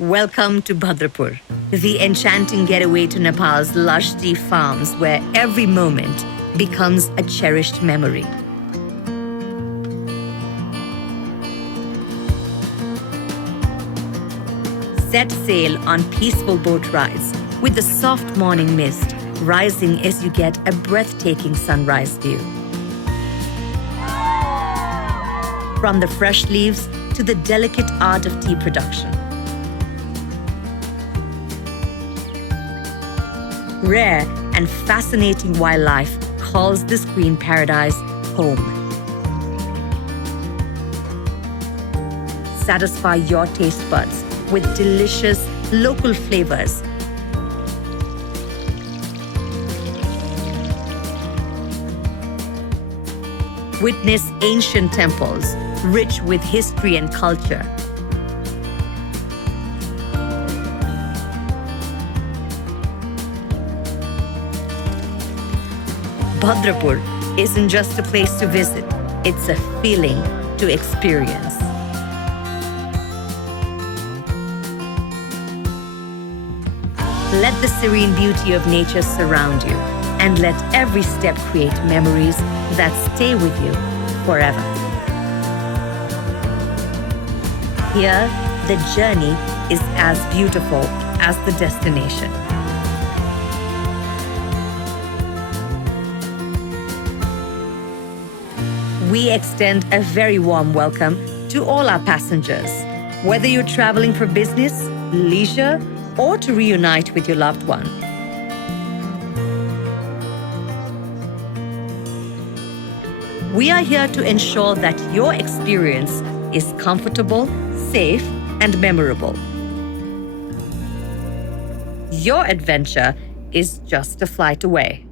Welcome to Bhadrapur, the enchanting getaway to Nepal's lush tea farms where every moment becomes a cherished memory. Set sail on peaceful boat rides with the soft morning mist rising as you get a breathtaking sunrise view. From the fresh leaves to the delicate art of tea production. Rare and fascinating wildlife calls this green paradise home. Satisfy your taste buds with delicious local flavors. Witness ancient temples rich with history and culture. Bhadrapur isn't just a place to visit, it's a feeling to experience. Let the serene beauty of nature surround you and let every step create memories that stay with you forever. Here, the journey is as beautiful as the destination. We extend a very warm welcome to all our passengers, whether you're traveling for business, leisure, or to reunite with your loved one. We are here to ensure that your experience is comfortable, safe, and memorable. Your adventure is just a flight away.